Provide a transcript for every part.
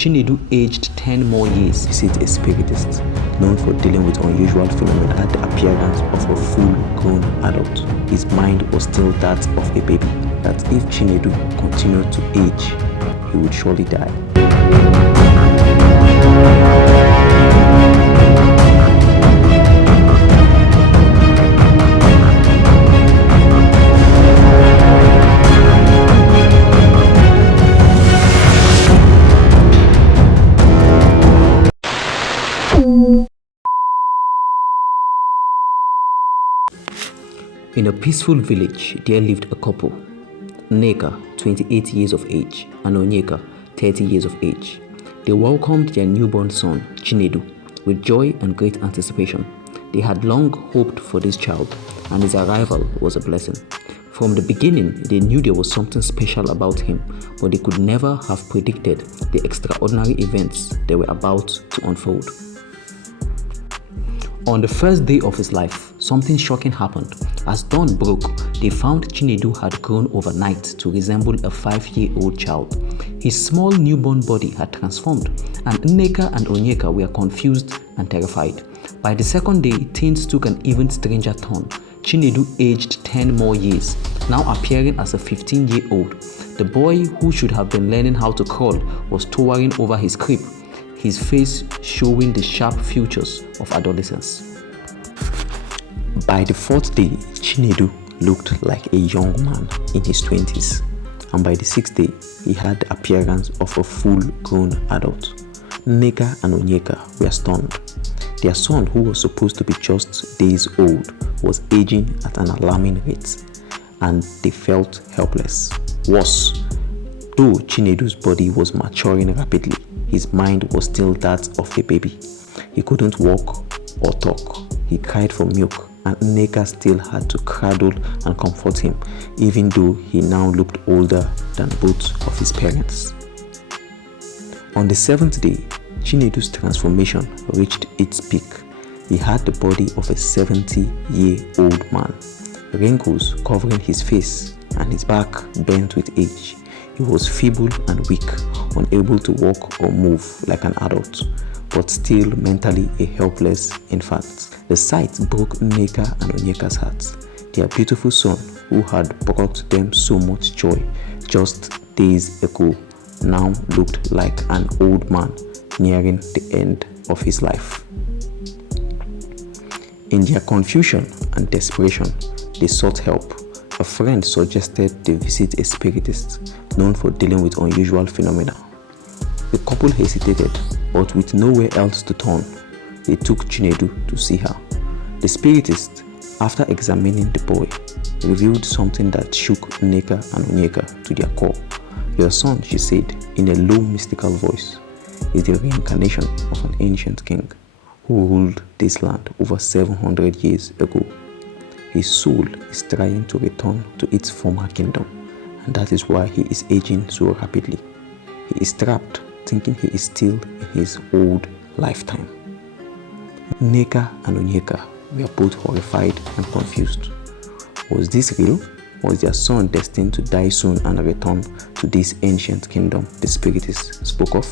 Chinedu, aged 10 more years, visit a spiritist known for dealing with unusual phenomena, had the appearance of a full-grown adult. His mind was still that of a baby, that if Chinedu continued to age, he would surely die. In a peaceful village, there lived a couple, Nneka, 28 years of age, and Onyeka, 30 years of age. They welcomed their newborn son, Chinedu, with joy and great anticipation. They had long hoped for this child, and his arrival was a blessing. From the beginning, they knew there was something special about him, but they could never have predicted the extraordinary events that were about to unfold. On the first day of his life, something shocking happened. As dawn broke, they found Chinedu had grown overnight to resemble a 5-year-old child. His small newborn body had transformed, and Nneka and Onyeka were confused and terrified. By the second day, things took an even stranger turn. Chinedu aged 10 more years, now appearing as a 15-year-old. The boy, who should have been learning how to crawl, was towering over his crib, his face showing the sharp features of adolescence. By the fourth day, Chinedu looked like a young man in his 20s, and by the sixth day, he had the appearance of a full-grown adult. Nneka and Onyeka were stunned. Their son, who was supposed to be just days old, was aging at an alarming rate, and they felt helpless. Worse, though Chinedu's body was maturing rapidly, his mind was still that of a baby. He couldn't walk or talk. He cried for milk, and Nneka still had to cradle and comfort him, even though he now looked older than both of his parents. On the seventh day, Chinedu's transformation reached its peak. He had the body of a 70-year-old man, wrinkles covering his face and his back bent with age. He was feeble and weak, unable to walk or move like an adult, but still mentally a helpless infant. The sight broke Nneka and Onyeka's hearts. Their beautiful son, who had brought them so much joy just days ago, now looked like an old man nearing the end of his life. In their confusion and desperation, they sought help. A friend suggested they visit a spiritist known for dealing with unusual phenomena. The couple hesitated, but with nowhere else to turn, they took Chinedu to see her. The spiritist, after examining the boy, revealed something that shook Nneka and Onyeka to their core. Your son, she said, in a low mystical voice, is the reincarnation of an ancient king who ruled this land over 700 years ago. His soul is trying to return to its former kingdom, and that is why he is aging so rapidly. He is trapped, thinking he is still in his old lifetime. Nneka and Onyeka were both horrified and confused. Was this real? Was their son destined to die soon and return to this ancient kingdom the spiritist spoke of?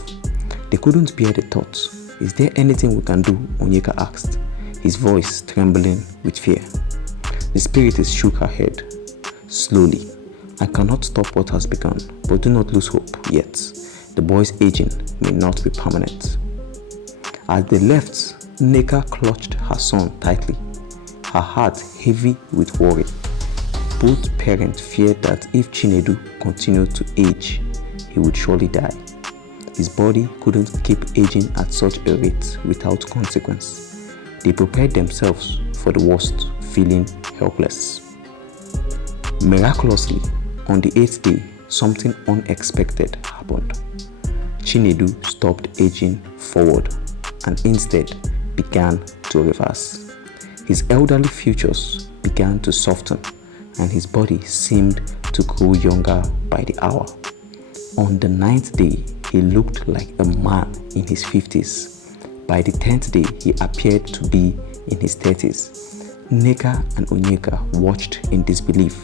They couldn't bear the thought. Is there anything we can do? Onyeka asked, his voice trembling with fear. The spiritist shook her head. Slowly, I cannot stop what has begun, but do not lose hope yet. The boy's aging may not be permanent. As they left, Nneka clutched her son tightly, her heart heavy with worry. Both parents feared that if Chinedu continued to age, he would surely die. His body couldn't keep aging at such a rate without consequence. They prepared themselves for the worst, feeling helpless. Miraculously, on the 8th day, something unexpected happened. Chinedu stopped aging forward and instead began to reverse. His elderly features began to soften, and his body seemed to grow younger by the hour. On the 9th day, he looked like a man in his 50s. By the 10th day, he appeared to be in his 30s. Nneka and Onyeka watched in disbelief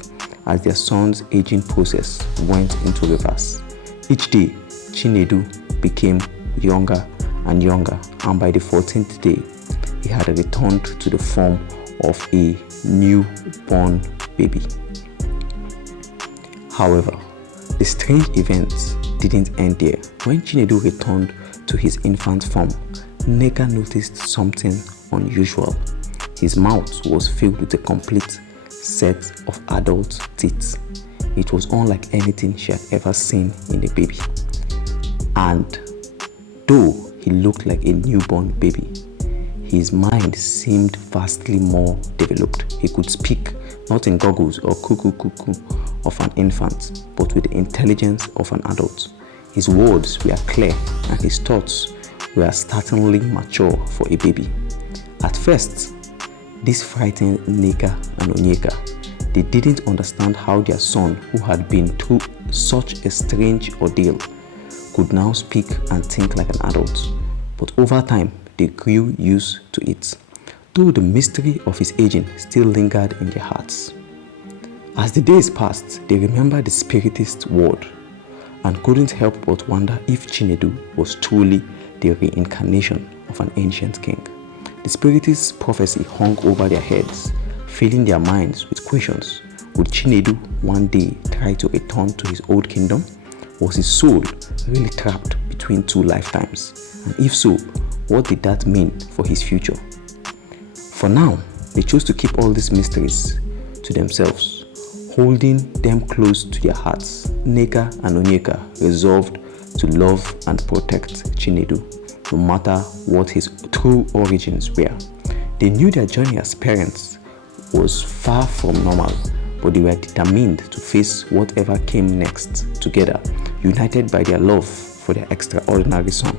as their son's aging process went into reverse. Each day, Chinedu became younger and younger, and by the 14th day, he had returned to the form of a newborn baby. However, the strange events didn't end there. When Chinedu returned to his infant form, Nneka noticed something unusual. His mouth was filled with a complete set of adult teeth. It was unlike anything she had ever seen in a baby. And though he looked like a newborn baby, his mind seemed vastly more developed. He could speak, not in goggles or cuckoo of an infant, but with the intelligence of an adult. His words were clear and his thoughts were startlingly mature for a baby. At first, this frightened Nneka and Onyeka. They didn't understand how their son, who had been through such a strange ordeal, could now speak and think like an adult. But over time, they grew used to it, though the mystery of his aging still lingered in their hearts. As the days passed, they remembered the spiritist word and couldn't help but wonder if Chinedu was truly the reincarnation of an ancient king. The spiritist's prophecy hung over their heads, filling their minds with questions. Would Chinedu one day try to return to his old kingdom? Was his soul really trapped between two lifetimes? And if so, what did that mean for his future? For now, they chose to keep all these mysteries to themselves, holding them close to their hearts. Nneka and Onyeka resolved to love and protect Chinedu, no matter what his true origins were. They knew their journey as parents was far from normal, but they were determined to face whatever came next together, united by their love for their extraordinary son.